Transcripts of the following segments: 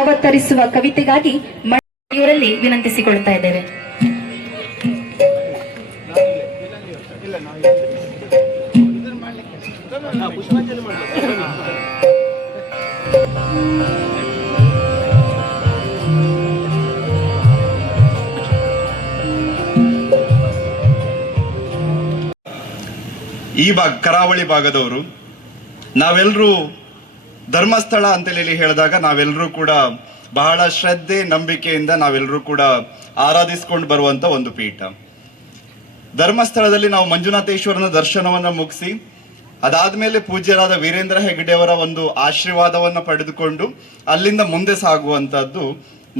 ಅವತರಿಸುವ ಕವಿತೆಗಾಗಿ ಇವರಲ್ಲಿ ವಿನಂತಿಸಿಕೊಳ್ತಾ ಇದ್ದೇವೆ. ಈ ಕರಾವಳಿ ಭಾಗದವರು ನಾವೆಲ್ಲರೂ ಧರ್ಮಸ್ಥಳ ಅಂತೇಳಿ ಹೇಳಿದಾಗ ನಾವೆಲ್ಲರೂ ಕೂಡ ಬಹಳ ಶ್ರದ್ಧೆ ನಂಬಿಕೆಯಿಂದ ನಾವೆಲ್ಲರೂ ಕೂಡ ಆರಾಧಿಸಿಕೊಂಡು ಬರುವಂತ ಒಂದು ಪೀಠ. ಧರ್ಮಸ್ಥಳದಲ್ಲಿ ನಾವು ಮಂಜುನಾಥೇಶ್ವರನ ದರ್ಶನವನ್ನ ಮುಗಿಸಿ ಅದಾದ್ಮೇಲೆ ಪೂಜ್ಯರಾದ ವೀರೇಂದ್ರ ಹೆಗ್ಗಡೆ ಅವರ ಒಂದು ಆಶೀರ್ವಾದವನ್ನ ಪಡೆದುಕೊಂಡು ಅಲ್ಲಿಂದ ಮುಂದೆ ಸಾಗುವಂತದ್ದು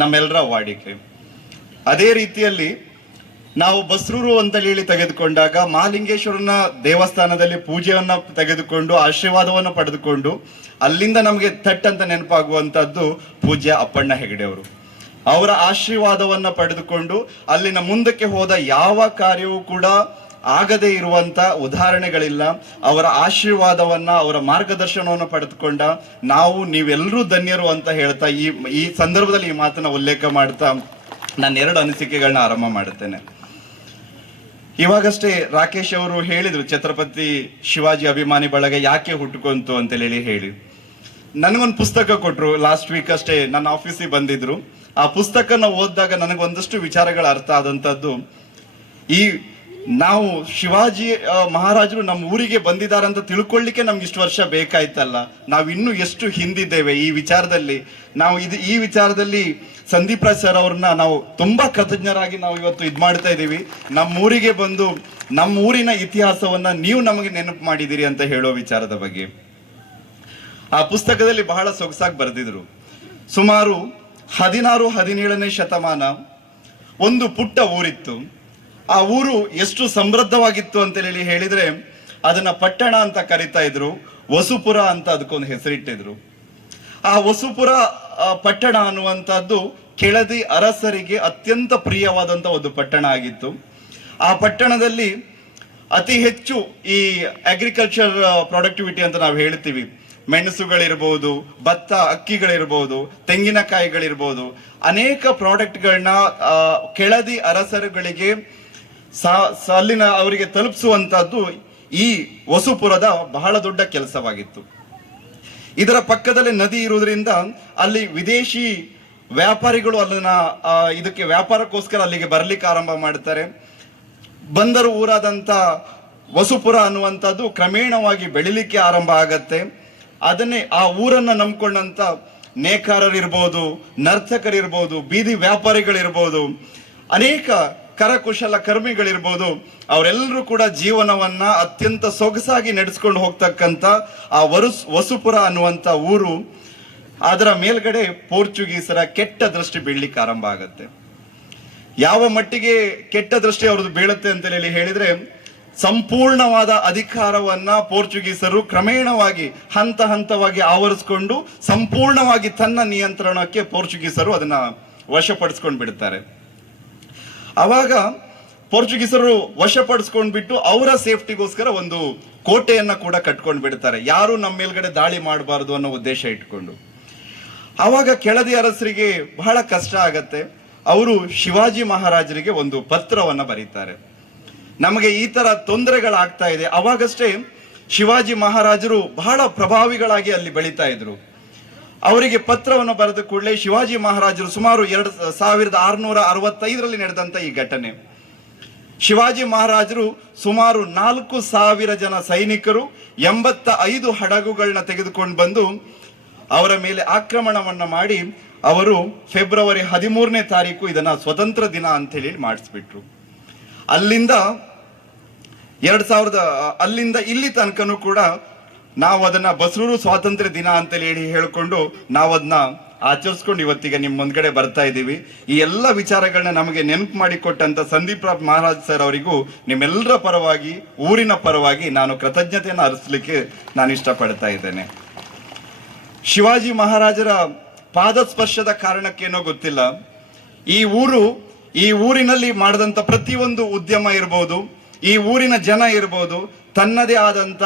ನಮ್ಮೆಲ್ಲರ ವಾಡಿಕೆ. ಅದೇ ರೀತಿಯಲ್ಲಿ ನಾವು ಬಸ್ರೂರು ಅಂತ ಹೇಳಿ ತೆಗೆದುಕೊಂಡಾಗ ಮಹಾಲಿಂಗೇಶ್ವರನ ದೇವಸ್ಥಾನದಲ್ಲಿ ಪೂಜೆಯನ್ನ ತೆಗೆದುಕೊಂಡು ಆಶೀರ್ವಾದವನ್ನ ಪಡೆದುಕೊಂಡು ಅಲ್ಲಿಂದ ನಮಗೆ ಥಟ್ ಅಂತ ನೆನಪಾಗುವಂತದ್ದು ಪೂಜ್ಯ ಅಪ್ಪಣ್ಣ ಹೆಗಡೆ ಅವರು. ಅವರ ಆಶೀರ್ವಾದವನ್ನ ಪಡೆದುಕೊಂಡು ಅಲ್ಲಿನ ಮುಂದಕ್ಕೆ ಹೋದ ಯಾವ ಕಾರ್ಯವೂ ಕೂಡ ಆಗದೇ ಇರುವಂತ ಉದಾಹರಣೆಗಳಿಲ್ಲ. ಅವರ ಆಶೀರ್ವಾದವನ್ನ ಅವರ ಮಾರ್ಗದರ್ಶನವನ್ನು ಪಡೆದುಕೊಂಡ ನೀವೆಲ್ಲರೂ ಧನ್ಯರು ಅಂತ ಹೇಳ್ತಾ ಈ ಸಂದರ್ಭದಲ್ಲಿ ಈ ಮಾತನ್ನ ಉಲ್ಲೇಖ ಮಾಡ್ತಾ ನಾನು 2 ಅನಿಸಿಕೆಗಳನ್ನ ಆರಂಭ ಮಾಡುತ್ತೇನೆ. ಇವಾಗಷ್ಟೇ ರಾಕೇಶ್ ಅವರು ಹೇಳಿದ್ರು ಛತ್ರಪತಿ ಶಿವಾಜಿ ಅಭಿಮಾನಿ ಬಳಗ ಯಾಕೆ ಹುಟ್ಟುಕೊಂತು ಅಂತ ಹೇಳಿ ನನಗೊಂದು ಪುಸ್ತಕ ಕೊಟ್ರು. ಲಾಸ್ಟ್ ವೀಕ್ ಅಷ್ಟೇ ನನ್ನ ಆಫೀಸಿಗೆ ಬಂದಿದ್ರು. ಆ ಪುಸ್ತಕನ ಓದಿದಾಗ ನನಗೊಂದಷ್ಟು ವಿಚಾರಗಳು ಅರ್ಥ ಆದಂತದ್ದು, ನಾವು ಶಿವಾಜಿ ಮಹಾರಾಜರು ನಮ್ಮ ಊರಿಗೆ ಬಂದಿದ್ದಾರಂತ ತಿಳ್ಕೊಳ್ಳಿಕ್ಕೆ ನಮ್ಗೆ ಇಷ್ಟು ವರ್ಷ ಬೇಕಾಯ್ತಲ್ಲ, ನಾವು ಇನ್ನೂ ಎಷ್ಟು ಹಿಂದಿದ್ದೇವೆ ಈ ವಿಚಾರದಲ್ಲಿ. ಈ ವಿಚಾರದಲ್ಲಿ ಸಂದೀಪ್ ರಾಜ್ ಸರ್ ಅವ್ರನ್ನ ನಾವು ತುಂಬಾ ಕೃತಜ್ಞರಾಗಿ ನಾವು ಇವತ್ತು ಮಾಡ್ತಾ ಇದ್ದೀವಿ. ನಮ್ಮೂರಿಗೆ ಬಂದು ನಮ್ಮ ಊರಿನ ಇತಿಹಾಸವನ್ನ ನೀವು ನಮಗೆ ನೆನಪು ಮಾಡಿದಿರಿ ಅಂತ ಹೇಳೋ ವಿಚಾರದ ಬಗ್ಗೆ ಆ ಪುಸ್ತಕದಲ್ಲಿ ಬಹಳ ಸೊಗಸಾಗಿ ಬರೆದಿದ್ರು. ಸುಮಾರು 16-17ನೇ ಶತಮಾನ ಒಂದು ಪುಟ್ಟ ಊರಿತ್ತು. ಆ ಊರು ಎಷ್ಟು ಸಮೃದ್ಧವಾಗಿತ್ತು ಅಂತ ಹೇಳಿದ್ರೆ ಅದನ್ನ ಪಟ್ಟಣ ಅಂತ ಕರಿತಾ ಇದ್ರು. ವಸುಪುರ ಅಂತ ಅದಕ್ಕೊಂದು ಹೆಸರಿಟ್ಟಿದ್ರು. ಆ ವಸುಪುರ ಪಟ್ಟಣ ಅನ್ನುವಂಥದ್ದು ಕೆಳದಿ ಅರಸರಿಗೆ ಅತ್ಯಂತ ಪ್ರಿಯವಾದಂತ ಒಂದು ಪಟ್ಟಣ ಆಗಿತ್ತು. ಆ ಪಟ್ಟಣದಲ್ಲಿ ಅತಿ ಹೆಚ್ಚು ಈ ಅಗ್ರಿಕಲ್ಚರ್ ಪ್ರೊಡಕ್ಟಿವಿಟಿ ಅಂತ ನಾವು ಹೇಳ್ತೀವಿ, ಮೆಣಸುಗಳಿರ್ಬೋದು, ಭತ್ತ ಅಕ್ಕಿಗಳಿರ್ಬೋದು, ತೆಂಗಿನಕಾಯಿಗಳಿರ್ಬೋದು, ಅನೇಕ ಪ್ರಾಡಕ್ಟ್ಗಳನ್ನ ಕೆಳದಿ ಅರಸರುಗಳಿಗೆ ಅಲ್ಲಿನ ಅವರಿಗೆ ತಲುಪಿಸುವಂತದ್ದು ಈ ವಸುಪುರದ ಬಹಳ ದೊಡ್ಡ ಕೆಲಸವಾಗಿತ್ತು. ಇದರ ಪಕ್ಕದಲ್ಲಿ ನದಿ ಇರುವುದರಿಂದ ಅಲ್ಲಿ ವಿದೇಶಿ ವ್ಯಾಪಾರಿಗಳು ಇದಕ್ಕೆ ವ್ಯಾಪಾರಕ್ಕೋಸ್ಕರ ಅಲ್ಲಿಗೆ ಬರ್ಲಿಕ್ಕೆ ಆರಂಭ ಮಾಡ್ತಾರೆ. ಬಂದರು ಊರಾದಂತ ವಸುಪುರ ಅನ್ನುವಂಥದ್ದು ಕ್ರಮೇಣವಾಗಿ ಬೆಳಿಲಿಕ್ಕೆ ಆರಂಭ ಆಗತ್ತೆ. ಅದನ್ನೇ ಆ ಊರನ್ನ ನಂಬ್ಕೊಂಡಂತ ನೇಕಾರರಿರ್ಬೋದು, ನರ್ತಕರಿರ್ಬೋದು, ಬೀದಿ ವ್ಯಾಪಾರಿಗಳಿರ್ಬೋದು, ಅನೇಕ ಕರಕುಶಲ ಕರ್ಮಿಗಳಿರ್ಬೋದು, ಅವರೆಲ್ಲರೂ ಕೂಡ ಜೀವನವನ್ನ ಅತ್ಯಂತ ಸೊಗಸಾಗಿ ನಡೆಸ್ಕೊಂಡು ಹೋಗ್ತಕ್ಕಂಥ ಆ ವಸುಪುರ ಅನ್ನುವಂಥ ಊರು, ಅದರ ಮೇಲ್ಗಡೆ ಪೋರ್ಚುಗೀಸರ ಕೆಟ್ಟ ದೃಷ್ಟಿ ಬೀಳ್ಲಿಕ್ಕೆ ಆರಂಭ ಆಗತ್ತೆ. ಯಾವ ಮಟ್ಟಿಗೆ ಕೆಟ್ಟ ದೃಷ್ಟಿ ಅವ್ರದ್ದು ಬೀಳುತ್ತೆ ಅಂತ ಹೇಳಿದ್ರೆ, ಸಂಪೂರ್ಣವಾದ ಅಧಿಕಾರವನ್ನ ಪೋರ್ಚುಗೀಸರು ಕ್ರಮೇಣವಾಗಿ ಹಂತ ಹಂತವಾಗಿ ಆವರಿಸಿಕೊಂಡು ಸಂಪೂರ್ಣವಾಗಿ ತನ್ನ ನಿಯಂತ್ರಣಕ್ಕೆ ಪೋರ್ಚುಗೀಸರು ಅದನ್ನ ವಶಪಡಿಸ್ಕೊಂಡು ಬಿಡ್ತಾರೆ. ಅವಾಗ ಪೋರ್ಚುಗೀಸರು ವಶಪಡಿಸ್ಕೊಂಡ್ಬಿಟ್ಟು ಅವರ ಸೇಫ್ಟಿಗೋಸ್ಕರ ಒಂದು ಕೋಟೆಯನ್ನ ಕೂಡ ಕಟ್ಕೊಂಡು ಬಿಡ್ತಾರೆ, ಯಾರು ನಮ್ಮ ಮೇಲ್ಗಡೆ ದಾಳಿ ಮಾಡಬಾರದು ಅನ್ನೋ ಉದ್ದೇಶ ಇಟ್ಕೊಂಡು. ಆವಾಗ ಕೆಳದಿ ಅರಸರಿಗೆ ಬಹಳ ಕಷ್ಟ ಆಗತ್ತೆ. ಅವರು ಶಿವಾಜಿ ಮಹಾರಾಜರಿಗೆ ಒಂದು ಪತ್ರವನ್ನ ಬರೀತಾರೆ, ನಮಗೆ ಈ ತರ ತೊಂದರೆಗಳಾಗ್ತಾ ಇದೆ. ಅವಾಗಷ್ಟೇ ಶಿವಾಜಿ ಮಹಾರಾಜರು ಬಹಳ ಪ್ರಭಾವಿಗಳಾಗಿ ಅಲ್ಲಿ ಬೆಳೀತಾ ಇದ್ರು. ಅವರಿಗೆ ಪತ್ರವನ್ನು ಬರೆದ ಕೂಡಲೇ ಶಿವಾಜಿ ಮಹಾರಾಜರು ಸುಮಾರು 2665ರಲ್ಲಿ ನಡೆದಂತ ಈ ಘಟನೆ, ಶಿವಾಜಿ ಮಹಾರಾಜರು ಸುಮಾರು 4000 ಜನ ಸೈನಿಕರು 85 ಹಡಗುಗಳನ್ನ ತೆಗೆದುಕೊಂಡು ಬಂದು ಅವರ ಮೇಲೆ ಆಕ್ರಮಣವನ್ನ ಮಾಡಿ ಅವರು ಫೆಬ್ರವರಿ 13ನೇ ತಾರೀಕು ಇದನ್ನ ಸ್ವತಂತ್ರ ದಿನ ಅಂತ ಹೇಳಿ ಮಾಡಿಸ್ಬಿಟ್ರು. ಅಲ್ಲಿಂದ ಅಲ್ಲಿಂದ ಇಲ್ಲಿ ತನಕನೂ ಕೂಡ ನಾವು ಅದನ್ನ ಬಸ್ರೂರು ಸ್ವಾತಂತ್ರ್ಯ ದಿನ ಅಂತ ಹೇಳಿ ಹೇಳ್ಕೊಂಡು ನಾವು ಅದನ್ನ ಆಚರಿಸ್ಕೊಂಡು ಇವತ್ತಿಗೆ ನಿಮ್ಮ ಮುಂದ್ಗಡೆ ಬರ್ತಾ ಇದ್ದೀವಿ. ಈ ಎಲ್ಲ ವಿಚಾರಗಳನ್ನ ನಮಗೆ ನೆನಪು ಮಾಡಿಕೊಟ್ಟಂತ ಸಂದೀಪ್ ಮಹಾರಾಜ್ ಸರ್ ಅವರಿಗೂ ನಿಮ್ಮೆಲ್ಲರ ಪರವಾಗಿ, ಊರಿನ ಪರವಾಗಿ ನಾನು ಕೃತಜ್ಞತೆಯನ್ನು ಅರ್ಪಿಸಲಿಕ್ಕೆ ನಾನು ಇಷ್ಟಪಡ್ತಾ ಇದ್ದೇನೆ. ಶಿವಾಜಿ ಮಹಾರಾಜರ ಪಾದಸ್ಪರ್ಶದ ಕಾರಣಕ್ಕೇನೋ ಗೊತ್ತಿಲ್ಲ, ಈ ಊರಿನಲ್ಲಿ ಮಾಡಿದಂತ ಪ್ರತಿಯೊಂದು ಉದ್ಯಮ ಇರ್ಬೋದು, ಈ ಊರಿನ ಜನ ಇರ್ಬೋದು, ತನ್ನದೇ ಆದಂತ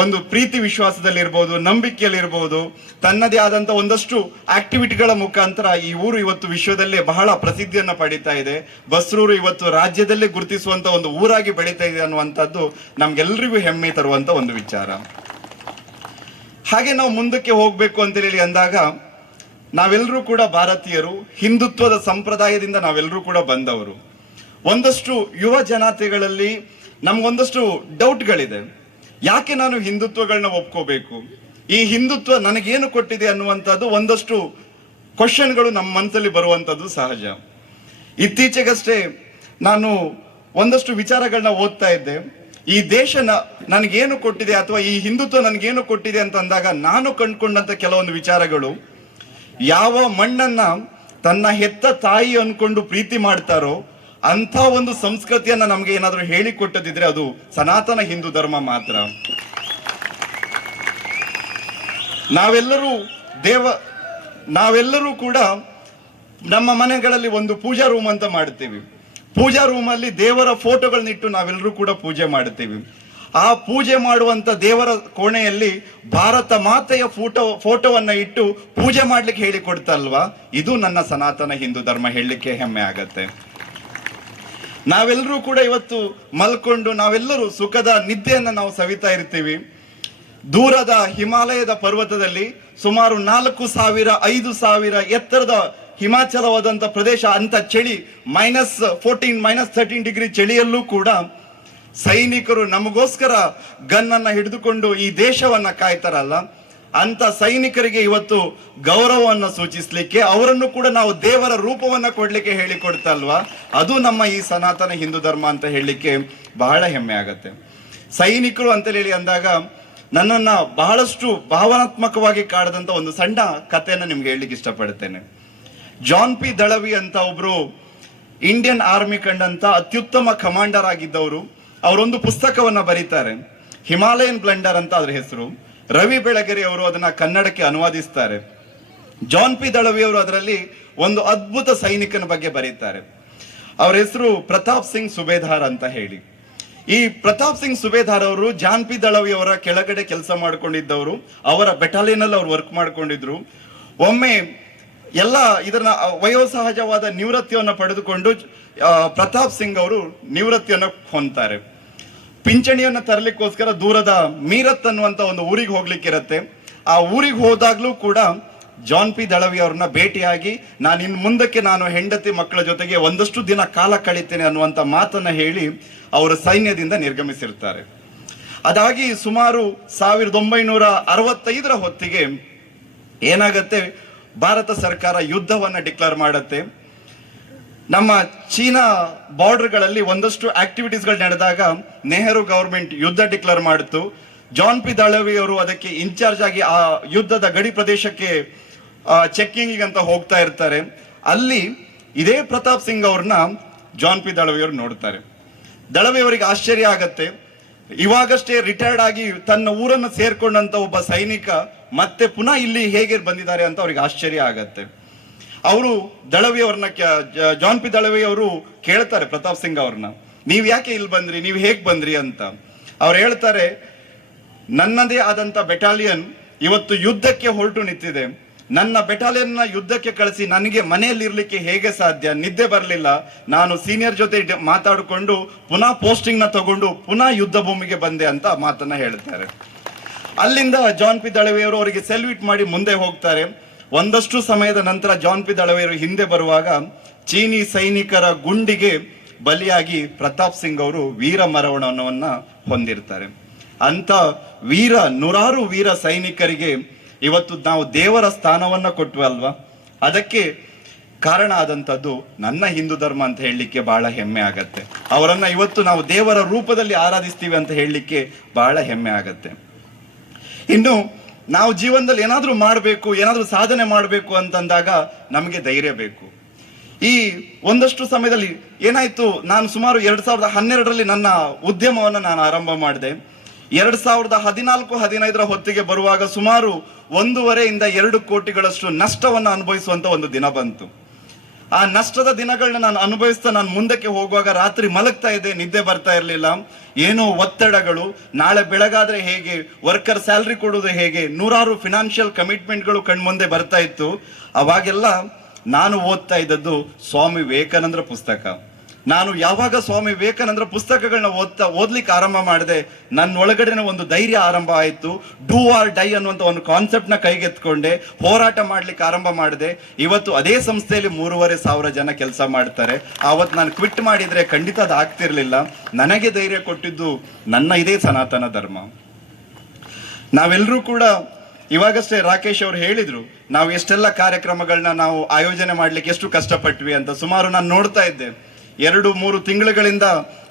ಒಂದು ಪ್ರೀತಿ ವಿಶ್ವಾಸದಲ್ಲಿರ್ಬೋದು, ನಂಬಿಕೆಯಲ್ಲಿರ್ಬೋದು, ತನ್ನದೇ ಆದಂತ ಒಂದಷ್ಟು ಆಕ್ಟಿವಿಟಿಗಳ ಮುಖಾಂತರ ಈ ಊರು ಇವತ್ತು ವಿಶ್ವದಲ್ಲೇ ಬಹಳ ಪ್ರಸಿದ್ಧಿಯನ್ನ ಪಡೀತಾ ಇದೆ. ಬಸ್ರೂರು ಇವತ್ತು ರಾಜ್ಯದಲ್ಲೇ ಗುರುತಿಸುವಂತ ಒಂದು ಊರಾಗಿ ಬೆಳೀತಾ ಇದೆ ಅನ್ನುವಂಥದ್ದು ನಮ್ಗೆಲ್ರಿಗೂ ಹೆಮ್ಮೆ ತರುವಂತ ಒಂದು ವಿಚಾರ. ಹಾಗೆ ನಾವು ಮುಂದಕ್ಕೆ ಹೋಗ್ಬೇಕು ಅಂತ ಹೇಳಿ ಅಂದಾಗ ನಾವೆಲ್ಲರೂ ಕೂಡ ಭಾರತೀಯರು, ಹಿಂದುತ್ವದ ಸಂಪ್ರದಾಯದಿಂದ ನಾವೆಲ್ಲರೂ ಕೂಡ ಬಂದವರು. ಒಂದಷ್ಟು ಯುವ ಜನತೆಗಳಲ್ಲಿ ನಮ್ಗೊಂದಷ್ಟು ಡೌಟ್ಗಳಿದೆ. ಯಾಕೆ ನಾನು ಹಿಂದುತ್ವಗಳನ್ನ ಒಪ್ಕೋಬೇಕು, ಈ ಹಿಂದುತ್ವ ನನಗೇನು ಕೊಟ್ಟಿದೆ ಅನ್ನುವಂಥದ್ದು ಒಂದಷ್ಟು ಕ್ವಶನ್ಗಳು ನಮ್ಮ ಮನಸ್ಸಲ್ಲಿ ಬರುವಂಥದ್ದು ಸಹಜ. ಇತ್ತೀಚೆಗಷ್ಟೇ ನಾನು ಒಂದಷ್ಟು ವಿಚಾರಗಳನ್ನ ಓದ್ತಾ ಇದ್ದೆ. ಈ ದೇಶ ನನಗೇನು ಕೊಟ್ಟಿದೆ ಅಥವಾ ಈ ಹಿಂದುತ್ವ ನನಗೇನು ಕೊಟ್ಟಿದೆ ಅಂತ ಅಂದಾಗ ನಾನು ಕಂಡುಕೊಂಡಂತ ಕೆಲವೊಂದು ವಿಚಾರಗಳು, ಯಾವ ಮಣ್ಣನ್ನ ತನ್ನ ಹೆತ್ತ ತಾಯಿ ಅನ್ಕೊಂಡು ಪ್ರೀತಿ ಮಾಡ್ತಾರೋ ಅಂತ ಒಂದು ಸಂಸ್ಕೃತಿಯನ್ನ ನಮ್ಗೆ ಏನಾದ್ರೂ ಹೇಳಿಕೊಟ್ಟದಿದ್ರೆ ಅದು ಸನಾತನ ಹಿಂದೂ ಧರ್ಮ ಮಾತ್ರ. ನಾವೆಲ್ಲರೂ ಕೂಡ ನಮ್ಮ ಮನೆಗಳಲ್ಲಿ ಒಂದು ಪೂಜಾ ರೂಮ್ ಅಂತ ಮಾಡ್ತೀವಿ. ಪೂಜಾ ರೂಮಲ್ಲಿ ದೇವರ ಫೋಟೋಗಳನ್ನಿಟ್ಟು ನಾವೆಲ್ಲರೂ ಕೂಡ ಪೂಜೆ ಮಾಡ್ತೀವಿ. ಆ ಪೂಜೆ ಮಾಡುವಂತ ದೇವರ ಕೋಣೆಯಲ್ಲಿ ಭಾರತ ಮಾತೆಯ ಫೋಟೋವನ್ನ ಇಟ್ಟು ಪೂಜೆ ಮಾಡ್ಲಿಕ್ಕೆ ಹೇಳಿಕೊಡ್ತಲ್ವಾ, ಇದು ನನ್ನ ಸನಾತನ ಹಿಂದೂ ಧರ್ಮ ಹೇಳಲಿಕ್ಕೆ ಹೆಮ್ಮೆ ಆಗತ್ತೆ. ನಾವೆಲ್ಲರೂ ಕೂಡ ಇವತ್ತು ಮಲ್ಕೊಂಡು ನಾವೆಲ್ಲರೂ ಸುಖದ ನಿದ್ದೆಯನ್ನ ನಾವು ಸವಿತಾ ಇರ್ತೀವಿ. ದೂರದ ಹಿಮಾಲಯದ ಪರ್ವತದಲ್ಲಿ ಸುಮಾರು 4,000-5,000 ಎತ್ತರದ ಹಿಮಾಚಲವಾದಂತ ಪ್ರದೇಶ, ಅಂತ ಚಳಿ -14 -13 ಡಿಗ್ರಿ ಚಳಿಯಲ್ಲೂ ಕೂಡ ಸೈನಿಕರು ನಮಗೋಸ್ಕರ ಗನ್ನನ್ನ ಹಿಡಿದುಕೊಂಡು ಈ ದೇಶವನ್ನ ಕಾಯ್ತಾರಲ್ಲ, ಅಂತ ಸೈನಿಕರಿಗೆ ಇವತ್ತು ಗೌರವವನ್ನು ಸೂಚಿಸ್ಲಿಕ್ಕೆ, ಅವರನ್ನು ಕೂಡ ನಾವು ದೇವರ ರೂಪವನ್ನ ಕೊಡ್ಲಿಕ್ಕೆ ಹೇಳಿಕೊಡ್ತಲ್ವಾ, ಅದು ನಮ್ಮ ಈ ಸನಾತನ ಹಿಂದೂ ಧರ್ಮ ಅಂತ ಹೇಳಲಿಕ್ಕೆ ಬಹಳ ಹೆಮ್ಮೆ ಆಗತ್ತೆ. ಸೈನಿಕರು ಅಂತ ಹೇಳಿ ಅಂದಾಗ ನನ್ನನ್ನ ಬಹಳಷ್ಟು ಭಾವನಾತ್ಮಕವಾಗಿ ಕಾಡದಂತ ಒಂದು ಸಣ್ಣ ಕಥೆಯನ್ನ ನಿಮ್ಗೆ ಹೇಳಲಿಕ್ಕೆ ಇಷ್ಟಪಡ್ತೇನೆ. ಜಾನ್ ಪಿ ದಳವಿ ಅಂತ ಒಬ್ರು ಇಂಡಿಯನ್ ಆರ್ಮಿ ಕಂಡಂತ ಅತ್ಯುತ್ತಮ ಕಮಾಂಡರ್ ಆಗಿದ್ದವರು. ಅವರೊಂದು ಪುಸ್ತಕವನ್ನ ಬರೀತಾರೆ, ಹಿಮಾಲಯನ್ ಬ್ಲೆಂಡರ್ ಅಂತ ಅದ್ರ ಹೆಸರು. ರವಿ ಬೆಳಗೆರೆ ಅವರು ಅದನ್ನ ಕನ್ನಡಕ್ಕೆ ಅನುವಾದಿಸ್ತಾರೆ. ಜಾನ್ ಪಿ ದಳವಿ ಅವರು ಅದರಲ್ಲಿ ಒಂದು ಅದ್ಭುತ ಸೈನಿಕನ ಬಗ್ಗೆ ಬರೀತಾರೆ. ಅವರ ಹೆಸರು ಪ್ರತಾಪ್ ಸಿಂಗ್ ಸುಬೇದಾರ್ ಅಂತ ಹೇಳಿ. ಈ ಪ್ರತಾಪ್ ಸಿಂಗ್ ಸುಬೇದಾರ್ ಅವರು ಜಾನ್ ಪಿ ದಳವಿ ಅವರ ಕೆಳಗಡೆ ಕೆಲಸ ಮಾಡ್ಕೊಂಡಿದ್ದವರು. ಅವರ ಬೆಟಾಲಿಯನ್ ಅಲ್ಲಿ ಅವ್ರು ವರ್ಕ್ ಮಾಡ್ಕೊಂಡಿದ್ರು. ಒಮ್ಮೆ ಎಲ್ಲ ಇದನ್ನ ವಯೋಸಹಜವಾದ ನಿವೃತ್ತಿಯನ್ನು ಪಡೆದುಕೊಂಡು ಪ್ರತಾಪ್ ಸಿಂಗ್ ಅವರು ನಿವೃತ್ತಿಯನ್ನು ಹೊಂದ್ತಾರೆ. ಪಿಂಚಣಿಯನ್ನ ತರಲಿಕ್ಕೋಸ್ಕರ ದೂರದ ಮೀರತ್ ಅನ್ನುವಂತ ಒಂದು ಊರಿಗೆ ಹೋಗ್ಲಿಕ್ಕಿರತ್ತೆ. ಆ ಊರಿಗೆ ಹೋದಾಗ್ಲೂ ಕೂಡ ಜಾನ್ ಪಿ ದಳವಿ ಅವ್ರನ್ನ ಭೇಟಿಯಾಗಿ ನಾನು ಇನ್ನು ಮುಂದಕ್ಕೆ ನಾನು ಹೆಂಡತಿ ಮಕ್ಕಳ ಜೊತೆಗೆ ಒಂದಷ್ಟು ದಿನ ಕಾಲ ಕಳೀತೇನೆ ಅನ್ನುವಂತ ಮಾತನ್ನ ಹೇಳಿ ಅವರು ಸೈನ್ಯದಿಂದ ನಿರ್ಗಮಿಸಿರ್ತಾರೆ. ಅದಾಗಿ ಸುಮಾರು 1965 ಹೊತ್ತಿಗೆ ಏನಾಗತ್ತೆ, ಭಾರತ ಸರ್ಕಾರ ಯುದ್ಧವನ್ನ ಡಿಕ್ಲೇರ್ ಮಾಡತ್ತೆ. ನಮ್ಮ ಚೀನಾ ಬಾರ್ಡರ್ಗಳಲ್ಲಿ ಒಂದಷ್ಟು ಆಕ್ಟಿವಿಟೀಸ್ಗಳು ನಡೆದಾಗ ನೆಹರು ಗವರ್ಮೆಂಟ್ ಯುದ್ಧ ಡಿಕ್ಲೇರ್ ಮಾಡಿತು. ಜಾನ್ ಪಿ ದಳವಿ ಅವರು ಅದಕ್ಕೆ ಇನ್ಚಾರ್ಜ್ ಆಗಿ ಆ ಯುದ್ಧದ ಗಡಿ ಪ್ರದೇಶಕ್ಕೆ ಚೆಕ್ಕಿಂಗ್ ಅಂತ ಹೋಗ್ತಾ ಇರ್ತಾರೆ. ಅಲ್ಲಿ ಇದೇ ಪ್ರತಾಪ್ ಸಿಂಗ್ ಅವ್ರನ್ನ ಜಾನ್ ಪಿ ದಳವಿ ಅವರು ನೋಡ್ತಾರೆ. ದಳವಿ ಅವರಿಗೆ ಆಶ್ಚರ್ಯ ಆಗತ್ತೆ, ಇವಾಗಷ್ಟೇ ರಿಟೈರ್ಡ್ ಆಗಿ ತನ್ನ ಊರನ್ನು ಸೇರ್ಕೊಂಡಂತ ಒಬ್ಬ ಸೈನಿಕ ಮತ್ತೆ ಪುನಃ ಇಲ್ಲಿ ಹೇಗೆ ಬಂದಿದ್ದಾರೆ ಅಂತ ಅವ್ರಿಗೆ ಆಶ್ಚರ್ಯ ಆಗತ್ತೆ. ಅವರು ದಳವಿ ಅವ್ರನ್ನ ಜಾನ್ ಪಿ ದಳವಿ ಅವರು ಕೇಳ್ತಾರೆ ಪ್ರತಾಪ್ ಸಿಂಗ್ ಅವ್ರನ್ನ, ನೀವ್ ಯಾಕೆ ಇಲ್ಲಿ ಬಂದ್ರಿ, ನೀವ್ ಹೇಗ್ ಬಂದ್ರಿ ಅಂತ. ಅವ್ರು ಹೇಳ್ತಾರೆ, ನನ್ನದೇ ಆದಂತ ಬೆಟಾಲಿಯನ್ ಇವತ್ತು ಯುದ್ಧಕ್ಕೆ ಹೊರಟು ನಿಂತಿದೆ. ನನ್ನ ಬೆಟಾಲಿಯನ್ ನ ಯುದ್ಧಕ್ಕೆ ಕಳಿಸಿ ನನಗೆ ಮನೆಯಲ್ಲಿ ಇರ್ಲಿಕ್ಕೆ ಹೇಗೆ ಸಾಧ್ಯ, ನಿದ್ದೆ ಬರಲಿಲ್ಲ. ನಾನು ಸೀನಿಯರ್ ಜೊತೆ ಮಾತಾಡಿಕೊಂಡು ಪುನಃ ಪೋಸ್ಟಿಂಗ್ ನ ತಗೊಂಡು ಪುನಃ ಯುದ್ಧ ಭೂಮಿಗೆ ಬಂದೆ ಅಂತ ಮಾತನ್ನ ಹೇಳ್ತಾರೆ. ಅಲ್ಲಿಂದ ಜಾನ್ ಪಿ ದಳವಿಯವರು ಅವರಿಗೆ ಸೆಲ್ಯೂಟ್ ಮಾಡಿ ಮುಂದೆ ಹೋಗ್ತಾರೆ. ಒಂದಷ್ಟು ಸಮಯದ ನಂತರ ಜಾನ್ ಪಿ ದಳವಿಯವರು ಹಿಂದೆ ಬರುವಾಗ ಚೀನಿ ಸೈನಿಕರ ಗುಂಡಿಗೆ ಬಲಿಯಾಗಿ ಪ್ರತಾಪ್ ಸಿಂಗ್ ಅವರು ವೀರ ಮರಣವನ್ನ ಹೊಂದಿರ್ತಾರೆ. ಅಂತ ನೂರಾರು ವೀರ ಸೈನಿಕರಿಗೆ ಇವತ್ತು ನಾವು ದೇವರ ಸ್ಥಾನವನ್ನ ಕೊಟ್ವಲ್ವಾ, ಅದಕ್ಕೆ ಕಾರಣ ಆದಂಥದ್ದು ನನ್ನ ಹಿಂದೂ ಧರ್ಮ ಅಂತ ಹೇಳಲಿಕ್ಕೆ ಬಹಳ ಹೆಮ್ಮೆ ಆಗತ್ತೆ. ಅವರನ್ನ ಇವತ್ತು ನಾವು ದೇವರ ರೂಪದಲ್ಲಿ ಆರಾಧಿಸ್ತೀವಿ ಅಂತ ಹೇಳಲಿಕ್ಕೆ ಬಹಳ ಹೆಮ್ಮೆ ಆಗತ್ತೆ. ಇನ್ನು ನಾವು ಜೀವನದಲ್ಲಿ ಏನಾದ್ರೂ ಮಾಡಬೇಕು, ಏನಾದ್ರೂ ಸಾಧನೆ ಮಾಡಬೇಕು ಅಂತಂದಾಗ ನಮಗೆ ಧೈರ್ಯ ಬೇಕು. ಈ ಒಂದಷ್ಟು ಸಮಯದಲ್ಲಿ ಏನಾಯ್ತು, ನಾನು ಸುಮಾರು 2012ರಲ್ಲಿ ನನ್ನ ಉದ್ಯಮವನ್ನು ನಾನು ಆರಂಭ ಮಾಡಿದೆ. 2014-15 ಹೊತ್ತಿಗೆ ಬರುವಾಗ ಸುಮಾರು 1.5-2 ಕೋಟಿಗಳಷ್ಟು ನಷ್ಟವನ್ನು ಅನುಭವಿಸುವಂತ ಒಂದು ದಿನ ಬಂತು. ಆ ನಷ್ಟದ ದಿನಗಳನ್ನ ನಾನು ಅನುಭವಿಸ್ತಾ ನಾನು ಮುಂದಕ್ಕೆ ಹೋಗುವಾಗ ರಾತ್ರಿ ಮಲಗ್ತಾ ಇದ್ದೆ, ನಿದ್ದೆ ಬರ್ತಾ ಇರಲಿಲ್ಲ. ಏನೋ ಒತ್ತಡಗಳು, ನಾಳೆ ಬೆಳಗಾದ್ರೆ ಹೇಗೆ, ವರ್ಕರ್ ಸ್ಯಾಲ್ರಿ ಕೊಡೋದು ಹೇಗೆ, ನೂರಾರು ಫಿನಾನ್ಷಿಯಲ್ ಕಮಿಟ್ಮೆಂಟ್ಗಳು ಕಣ್ಮುಂದೆ ಬರ್ತಾ ಇತ್ತು. ಅವಾಗೆಲ್ಲ ನಾನು ಓದ್ತಾ ಇದ್ದದ್ದು ಸ್ವಾಮಿ ವಿವೇಕಾನಂದರ ಪುಸ್ತಕ. ನಾನು ಯಾವಾಗ ಸ್ವಾಮಿ ವಿವೇಕಾನಂದರ ಪುಸ್ತಕಗಳನ್ನ ಓದ್ಲಿಕ್ಕೆ ಆರಂಭ ಮಾಡಿದೆ, ನನ್ನ ಒಳಗಡೆನೆ ಒಂದು ಧೈರ್ಯ ಆರಂಭ ಆಯಿತು. ಡೂ ಆರ್ ಡೈ ಅನ್ನುವಂಥ ಒಂದು ಕಾನ್ಸೆಪ್ಟ್ನ ಕೈಗೆತ್ಕೊಂಡೆ, ಹೋರಾಟ ಮಾಡ್ಲಿಕ್ಕೆ ಆರಂಭ ಮಾಡಿದೆ. ಇವತ್ತು ಅದೇ ಸಂಸ್ಥೆಯಲ್ಲಿ 3,500 ಜನ ಕೆಲಸ ಮಾಡ್ತಾರೆ. ಆವತ್ತು ನಾನು ಕ್ವಿಟ್ ಮಾಡಿದ್ರೆ ಖಂಡಿತ ಅದು ಆಗ್ತಿರ್ಲಿಲ್ಲ. ನನಗೆ ಧೈರ್ಯ ಕೊಟ್ಟಿದ್ದು ನನ್ನ ಇದೇ ಸನಾತನ ಧರ್ಮ. ನಾವೆಲ್ಲರೂ ಕೂಡ ಇವಾಗಷ್ಟೇ ರಾಕೇಶ್ ಅವರು ಹೇಳಿದ್ರು, ನಾವು ಎಷ್ಟೆಲ್ಲ ಕಾರ್ಯಕ್ರಮಗಳನ್ನ ನಾವು ಆಯೋಜನೆ ಮಾಡ್ಲಿಕ್ಕೆ ಎಷ್ಟು ಕಷ್ಟಪಟ್ವಿ ಅಂತ. ಸುಮಾರು ನಾನು ನೋಡ್ತಾ ಇದ್ದೆ, 2-3 ತಿಂಗಳುಗಳಿಂದ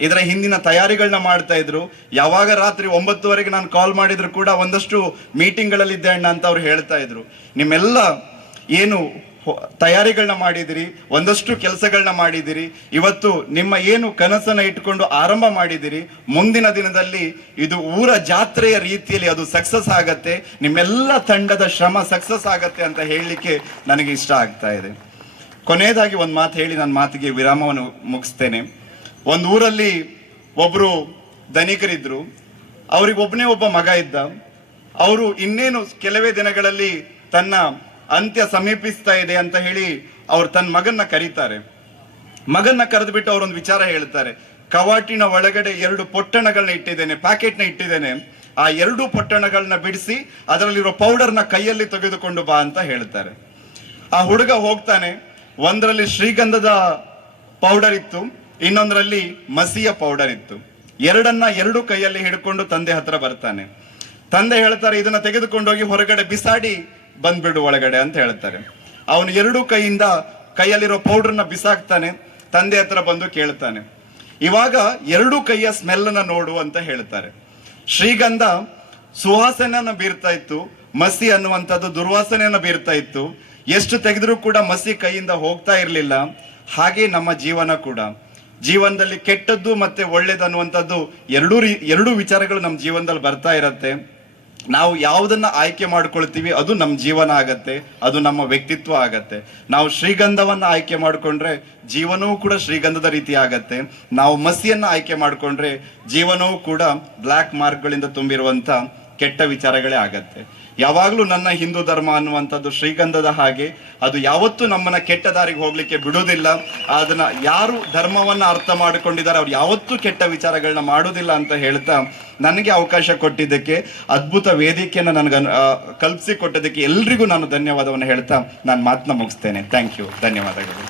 ಇದರ ಹಿಂದಿನ ತಯಾರಿಗಳನ್ನ ಮಾಡ್ತಾ ಇದ್ರು. ಯಾವಾಗ ರಾತ್ರಿ 9:00ವರೆಗೆ ನಾನು ಕಾಲ್ ಮಾಡಿದ್ರು ಕೂಡ ಒಂದಷ್ಟು ಮೀಟಿಂಗ್ಗಳಲ್ಲಿದ್ದೆ ಅಣ್ಣ ಅಂತ ಅವ್ರು ಹೇಳ್ತಾ ಇದ್ರು. ನಿಮ್ಮೆಲ್ಲ ಏನು ತಯಾರಿಗಳನ್ನ ಮಾಡಿದಿರಿ, ಒಂದಷ್ಟು ಕೆಲಸಗಳನ್ನ ಮಾಡಿದಿರಿ, ಇವತ್ತು ನಿಮ್ಮ ಏನು ಕನಸನ್ನ ಇಟ್ಕೊಂಡು ಆರಂಭ ಮಾಡಿದಿರಿ, ಮುಂದಿನ ದಿನದಲ್ಲಿ ಇದು ಊರ ಜಾತ್ರೆಯ ರೀತಿಯಲ್ಲಿ ಅದು ಸಕ್ಸಸ್ ಆಗತ್ತೆ, ನಿಮ್ಮೆಲ್ಲ ತಂಡದ ಶ್ರಮ ಸಕ್ಸಸ್ ಆಗತ್ತೆ ಅಂತ ಹೇಳಲಿಕ್ಕೆ ನನಗೆ ಇಷ್ಟ ಆಗ್ತಾ ಇದೆ. ಕೊನೆಯದಾಗಿ ಒಂದು ಮಾತು ಹೇಳಿ ನನ್ನ ಮಾತಿಗೆ ವಿರಾಮವನ್ನು ಮುಗಿಸ್ತೇನೆ. ಒಂದು ಊರಲ್ಲಿ ಒಬ್ರು ಧನಿಕರಿದ್ರು. ಅವ್ರಿಗೆ ಒಬ್ಬ ಮಗ ಇದ್ದ. ಅವರು ಇನ್ನೇನು ಕೆಲವೇ ದಿನಗಳಲ್ಲಿ ತನ್ನ ಅಂತ್ಯ ಸಮೀಪಿಸ್ತಾ ಇದೆ ಅಂತ ಹೇಳಿ ಅವ್ರು ತನ್ನ ಮಗನ್ನ ಕರೀತಾರೆ. ಮಗನ್ನ ಕರೆದ್ಬಿಟ್ಟು ಅವರೊಂದು ವಿಚಾರ ಹೇಳ್ತಾರೆ, ಕವಾಟಿನ ಒಳಗಡೆ 2 ಪೊಟ್ಟಣಗಳನ್ನ ಇಟ್ಟಿದ್ದೇನೆ, ಪ್ಯಾಕೆಟ್ನ ಇಟ್ಟಿದ್ದೇನೆ, ಆ 2 ಪೊಟ್ಟಣಗಳನ್ನ ಬಿಡಿಸಿ ಅದರಲ್ಲಿರೋ ಪೌಡರ್ನ ಕೈಯಲ್ಲಿ ತೆಗೆದುಕೊಂಡು ಬಾ ಅಂತ ಹೇಳ್ತಾರೆ. ಆ ಹುಡುಗ ಹೋಗ್ತಾನೆ. ಒಂದರಲ್ಲಿ ಶ್ರೀಗಂಧದ ಪೌಡರ್ ಇತ್ತು, ಇನ್ನೊಂದರಲ್ಲಿ ಮಸಿಯ ಪೌಡರ್ ಇತ್ತು. 2 ಕೈಯಲ್ಲಿ ಹಿಡ್ಕೊಂಡು ತಂದೆ ಹತ್ರ ಬರ್ತಾನೆ. ತಂದೆ ಹೇಳ್ತಾರೆ, ಇದನ್ನ ತೆಗೆದುಕೊಂಡೋಗಿ ಹೊರಗಡೆ ಬಿಸಾಡಿ ಬಂದ್ಬಿಡು ಒಳಗಡೆ ಅಂತ ಹೇಳ್ತಾರೆ. ಅವನು 2 ಕೈಯಿಂದ ಕೈಯಲ್ಲಿರೋ ಪೌಡರ್ನ ಬಿಸಾಕ್ತಾನೆ. ತಂದೆ ಹತ್ರ ಬಂದು ಕೇಳ್ತಾನೆ, ಇವಾಗ 2 ಕೈಯ ಸ್ಮೆಲ್ನ ನೋಡು ಅಂತ ಹೇಳ್ತಾರೆ. ಶ್ರೀಗಂಧ ಸುವಾಸನೆಯನ್ನ ಬೀರ್ತಾ ಇತ್ತು, ಮಸಿ ಅನ್ನುವಂಥದ್ದು ದುರ್ವಾಸನೆಯನ್ನ ಬೀರ್ತಾ ಇತ್ತು. ಎಷ್ಟು ತೆಗೆದ್ರೂ ಕೂಡ ಮಸಿ ಕೈಯಿಂದ ಹೋಗ್ತಾ ಇರಲಿಲ್ಲ. ಹಾಗೆ ನಮ್ಮ ಜೀವನ ಕೂಡ, ಜೀವನದಲ್ಲಿ ಕೆಟ್ಟದ್ದು ಮತ್ತೆ ಒಳ್ಳೇದು ಅನ್ನುವಂಥದ್ದು ಎರಡೂ ವಿಚಾರಗಳು ನಮ್ಮ ಜೀವನದಲ್ಲಿ ಬರ್ತಾ ಇರತ್ತೆ. ನಾವು ಯಾವುದನ್ನ ಆಯ್ಕೆ ಮಾಡ್ಕೊಳ್ತೀವಿ ಅದು ನಮ್ಮ ಜೀವನ ಆಗತ್ತೆ, ಅದು ನಮ್ಮ ವ್ಯಕ್ತಿತ್ವ ಆಗತ್ತೆ. ನಾವು ಶ್ರೀಗಂಧವನ್ನ ಆಯ್ಕೆ ಮಾಡ್ಕೊಂಡ್ರೆ ಜೀವನವೂ ಕೂಡ ಶ್ರೀಗಂಧದ ರೀತಿ ಆಗತ್ತೆ. ನಾವು ಮಸಿಯನ್ನ ಆಯ್ಕೆ ಮಾಡ್ಕೊಂಡ್ರೆ ಜೀವನವೂ ಕೂಡ ಬ್ಲ್ಯಾಕ್ ಮಾರ್ಕ್ಗಳಿಂದ ತುಂಬಿರುವಂತ ಕೆಟ್ಟ ವಿಚಾರಗಳೇ ಆಗತ್ತೆ. ಯಾವಾಗಲೂ ನನ್ನ ಹಿಂದೂ ಧರ್ಮ ಅನ್ನುವಂಥದ್ದು ಶ್ರೀಗಂಧದ ಹಾಗೆ, ಅದು ಯಾವತ್ತೂ ನಮ್ಮನ್ನ ಕೆಟ್ಟ ದಾರಿಗೆ ಹೋಗ್ಲಿಕ್ಕೆ ಬಿಡೋದಿಲ್ಲ. ಅದನ್ನ ಯಾರು ಧರ್ಮವನ್ನ ಅರ್ಥ ಮಾಡಿಕೊಂಡಿದ್ದಾರೆ ಅವ್ರು ಯಾವತ್ತೂ ಕೆಟ್ಟ ವಿಚಾರಗಳನ್ನ ಮಾಡೋದಿಲ್ಲ ಅಂತ ಹೇಳ್ತಾ, ನನಗೆ ಅವಕಾಶ ಕೊಟ್ಟಿದ್ದಕ್ಕೆ, ಅದ್ಭುತ ವೇದಿಕೆಯನ್ನು ನನಗೆ ಕಲ್ಪಿಸಿ ಕೊಟ್ಟಿದ್ದಕ್ಕೆ ಎಲ್ರಿಗೂ ನಾನು ಧನ್ಯವಾದವನ್ನು ಹೇಳ್ತಾ ನಾನು ಮಾತನ್ನ ಮುಗಿಸ್ತೇನೆ. ಥ್ಯಾಂಕ್ ಯು, ಧನ್ಯವಾದಗಳು.